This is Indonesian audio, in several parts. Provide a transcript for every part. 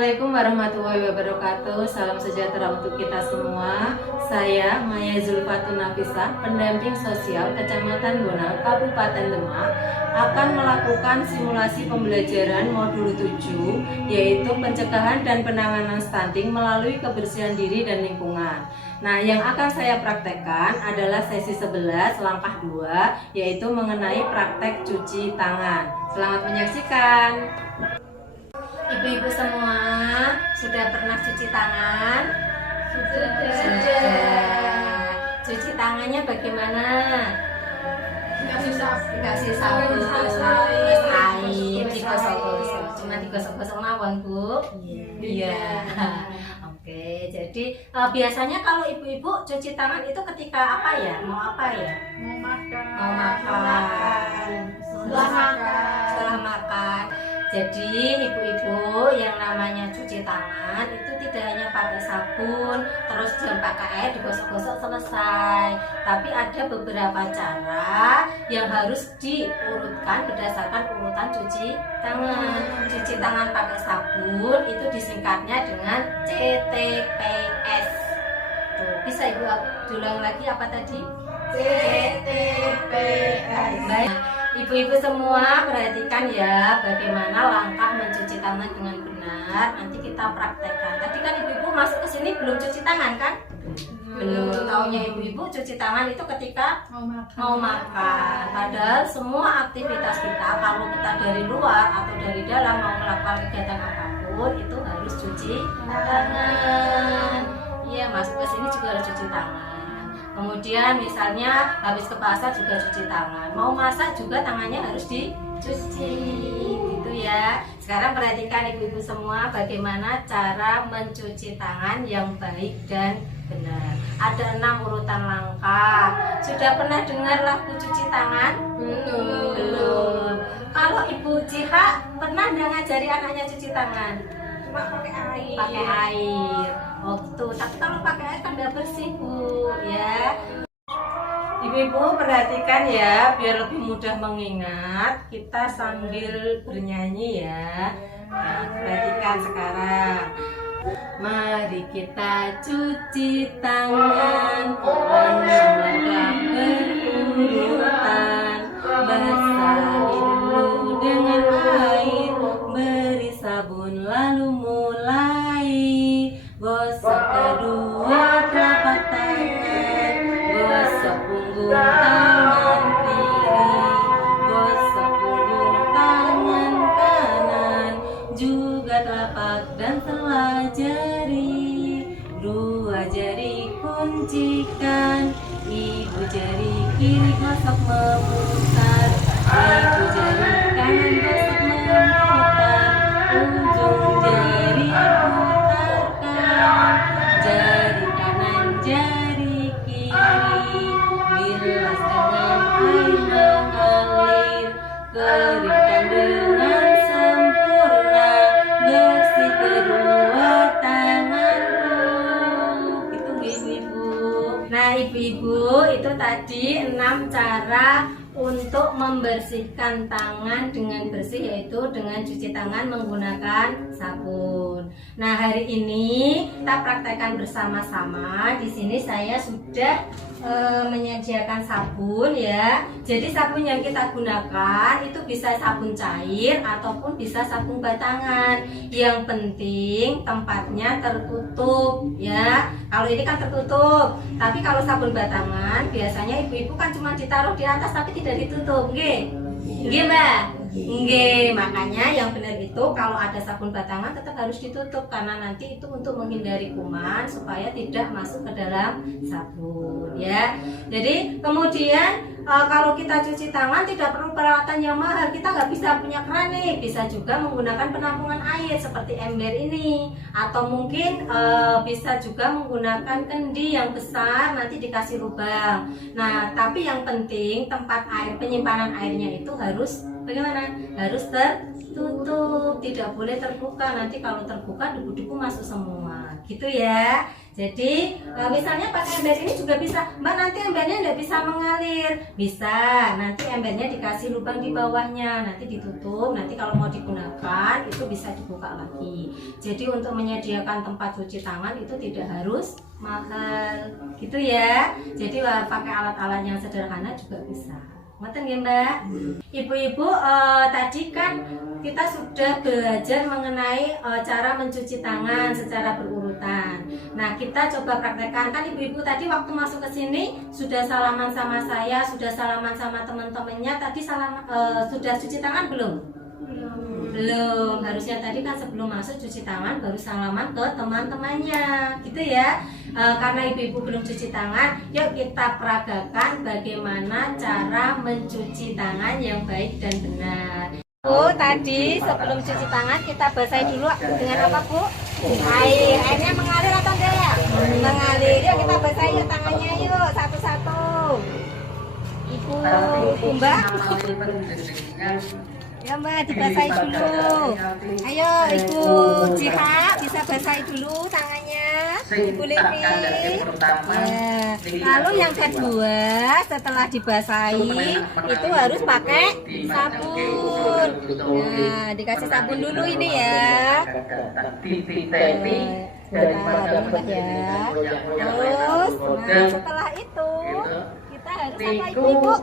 Assalamualaikum warahmatullahi wabarakatuh. Salam sejahtera untuk kita semua. Saya Maya Zulfatun Nafisah, pendamping sosial Kecamatan Bonal, Kabupaten Demak, akan melakukan simulasi pembelajaran modul 7, yaitu pencegahan dan penanganan stunting melalui kebersihan diri dan lingkungan. Nah, yang akan saya praktekkan adalah sesi 11 langkah 2, yaitu mengenai praktek cuci tangan. Selamat menyaksikan. Ibu-ibu semua sudah pernah cuci tangan? Sudah. Cuci tangannya bagaimana? Dikasih sabun, air, digosok-gosok. Cuma digosok-gosok mawon, Bu? Iya. Oke, jadi biasanya kalau ibu-ibu cuci tangan itu ketika apa ya? Mau apa ya? Mau makan. Setelah makan. Jadi ibu-ibu yang namanya cuci tangan itu tidak hanya pakai sabun terus jangan pakai air digosok-gosok selesai, tapi ada beberapa cara yang harus diurutkan berdasarkan urutan cuci tangan. Cuci tangan pakai sabun itu disingkatnya dengan CTPS. Tuh, bisa ibu ulang lagi apa tadi? CTPS. Baik. Ibu-ibu semua perhatikan ya bagaimana langkah mencuci tangan dengan benar. Nanti kita praktekkan. Tadi kan ibu-ibu masuk ke sini belum cuci tangan kan? Belum. Taunya ibu-ibu cuci tangan itu ketika mau makan. Padahal semua aktivitas kita, kalau kita dari luar atau dari dalam mau melakukan kegiatan apapun itu harus cuci tangan. Iya, masuk ke sini juga harus cuci tangan. Kemudian misalnya habis ke pasar juga cuci tangan, mau masak juga tangannya harus dicuci, gitu ya. Sekarang perhatikan ibu-ibu semua bagaimana cara mencuci tangan yang baik dan benar. Ada 6 urutan langkah. Sudah pernah dengar lagu cuci tangan? Belum. Kalau Ibu Jiha pernah nggak ngajari anaknya cuci tangan? Cuma pakai air. Pakai air. Oh gitu. Tapi kalau pakai air kan nggak bersih, Bu, ya. Ibu-ibu perhatikan ya, biar lebih mudah mengingat, kita sambil bernyanyi ya. Nah, perhatikan sekarang. Mari kita cuci tangan, langkah berurutan, basahi dulu dengan air, beri sabun lalu mulai, gosok kedua telapak tangan, gosok punggung tangan kiri, gosok punggung tangan kanan, juga telapak dan selah jari, 2 jari kuncikan, ibu jari kiri gosok memutar, ibu jari kanan gosok memutar, ujung jari putarkan, jari kanan jari kiri, bilas dengan air mengalir, keringkan dengan sempurna, bersih kedua tanganku. Itu ibu-ibu. Nah ibu-ibu, itu tadi 6 cara untuk membersihkan tangan dengan bersih, yaitu dengan cuci tangan menggunakan sabun. Nah hari ini kita praktekkan bersama-sama. Di sini saya sudah menyediakan sabun ya. Jadi sabun yang kita gunakan itu bisa sabun cair ataupun bisa sabun batangan. Yang penting tempatnya tertutup ya. Kalau ini kan tertutup, tapi kalau sabun batangan biasanya ibu-ibu kan cuma ditaruh di atas tapi tidak ditutup, nggih? Nggih, Mbak? Nggih, makanya yang benar itu kalau ada sabun batangan tetap harus ditutup karena nanti itu untuk menghindari kuman supaya tidak masuk ke dalam sabun ya. Jadi kemudian kalau kita cuci tangan tidak perlu peralatan yang mahal, kita nggak bisa punya keramik, bisa juga menggunakan penampungan air seperti ember ini, atau mungkin bisa juga menggunakan kendi yang besar nanti dikasih lubang. Nah tapi yang penting tempat air penyimpanan airnya itu harus bagaimana? Harus tertutup, tidak boleh terbuka. Nanti kalau terbuka debu-debu masuk semua, gitu ya. Jadi misalnya pakai ember ini juga bisa, Mbak, nanti embernya nggak bisa mengalir. Bisa, nanti embernya dikasih lubang di bawahnya, nanti ditutup, nanti kalau mau digunakan itu bisa dibuka lagi. Jadi untuk menyediakan tempat cuci tangan itu tidak harus mahal gitu ya. Jadi pakai alat-alat yang sederhana juga bisa. Ngoten ya, Mbak. Ibu-ibu, tadi kan kita sudah belajar mengenai cara mencuci tangan secara berurutan. Nah, kita coba praktekkan. Kan ibu-ibu tadi waktu masuk ke sini sudah salaman sama saya, sudah salaman sama teman-temannya. Tadi sudah cuci tangan belum? Belum. Harusnya tadi kan sebelum masuk cuci tangan baru salaman ke teman-temannya gitu ya. Karena ibu-ibu belum cuci tangan, yuk kita peragakan bagaimana cara mencuci tangan yang baik dan benar. Bu, tadi sebelum cuci tangan kita basahi dulu dengan apa, Bu? Airnya mengalir atau enggak? Mengalir. Yuk kita basahi yuk tangannya yuk satu-satu. Ibu Mbak. Ya, Mbak, dibasahi dulu. Ayo Ibu Jiha bisa basahi dulu tangannya. Ibu Livi. Lalu yang kedua, setelah dibasahi itu harus pakai sabun. Nah, dikasih sabun dulu ini ya. Bentar ya. Terus, nah, setelah itu kita harus apa, Ibu?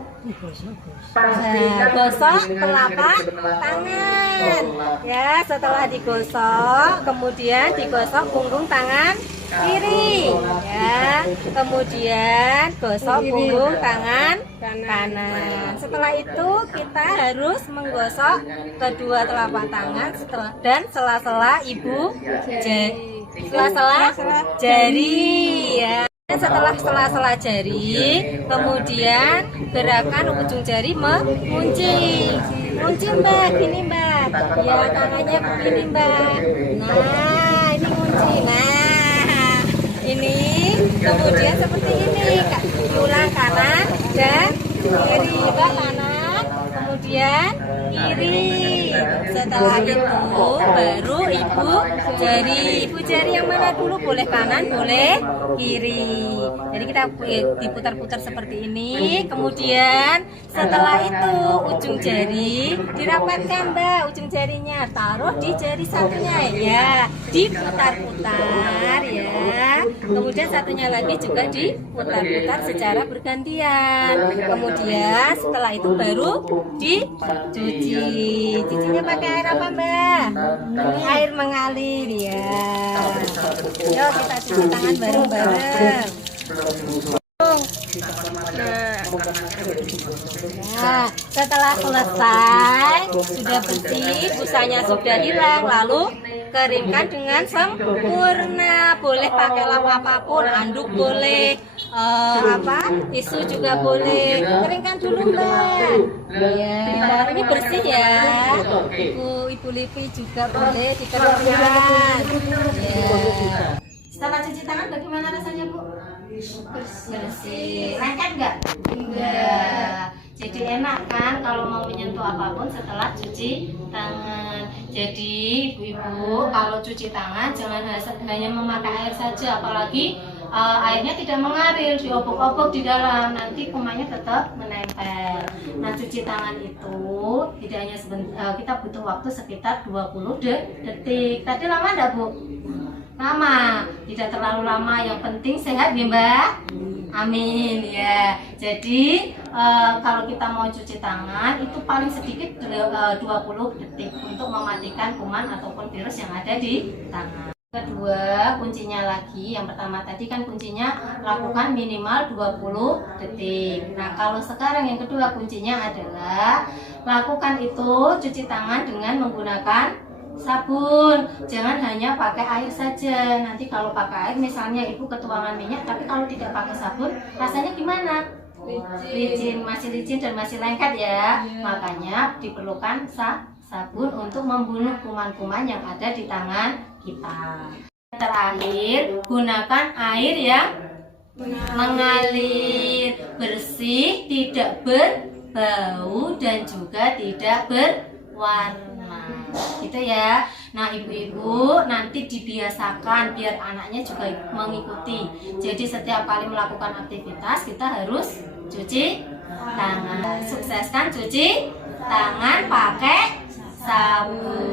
Gosok telapak tangan. Ya, setelah digosok, kemudian digosok punggung tangan kiri. Ya, kemudian gosok punggung tangan kanan. Setelah itu kita harus menggosok kedua telapak tangan dan sela-sela sela-sela jari ya. Setelah sela-sela jari, kemudian gerakan ujung jari mengunci. Ngunci, Mbak, gini, Mbak. Ya, tangannya begini, Mbak. Nah, ini ngunci. Nah, ini kemudian seperti ini. Ulang kanan dan kiri, Mbak, kanan, kemudian kiri. Setelah itu baru ibu jari yang mana dulu, boleh kanan boleh kiri. Jadi kita diputar-putar seperti ini. Kemudian setelah itu ujung jari dirapatkan, Mbak, ujung jarinya taruh di jari satunya ya, diputar-putar ya. Kemudian satunya lagi juga diputar-putar secara bergantian. Kemudian setelah itu baru dicuci. Cucinya pakai air apa, Mbak? Air mengalir ya. Yuk kita cuci tangan bareng-bareng. Nah, setelah selesai, sudah bersih, busanya sudah hilang, lalu keringkan dengan sempurna. Boleh pakai lap apapun, anduk boleh, tisu juga boleh. Keringkan dulu, Mbak. Ya, ini bersih ya. Ibu Livi juga boleh dikeringkan. Ya. Setelah cuci tangan bagaimana rasanya, Bu? Bersih. Lengket nggak? Enggak. Jadi enak kan kalau mau menyentuh apapun setelah cuci tangan. Jadi ibu-ibu kalau cuci tangan jangan hanya memakai air saja, apalagi airnya tidak mengalir, diobok-obok di dalam, nanti kumannya tetap menempel. Nah, cuci tangan itu tidak hanya kita butuh waktu sekitar 20 detik. Tadi lama enggak, Bu? Lama, tidak terlalu lama, yang penting sehat ya, Mbak. Amin ya. Jadi kalau kita mau cuci tangan itu paling sedikit 20 detik untuk mematikan kuman ataupun virus yang ada di tangan. Kedua, kuncinya lagi, yang pertama tadi kan kuncinya lakukan minimal 20 detik. Nah, kalau sekarang yang kedua kuncinya adalah lakukan itu cuci tangan dengan menggunakan sabun. Jangan hanya pakai air saja. Nanti kalau pakai air misalnya ibu ketuangan minyak, tapi kalau tidak pakai sabun rasanya gimana? Licin, masih licin dan masih lengket ya. Makanya diperlukan sabun untuk membunuh kuman-kuman yang ada di tangan kita. Terakhir, gunakan air yang mengalir, bersih, tidak berbau dan juga tidak berwarna. gitu ya. Nah ibu-ibu nanti dibiasakan biar anaknya juga mengikuti. Jadi setiap kali melakukan aktivitas kita harus cuci tangan. Sukseskan cuci tangan pakai sabun.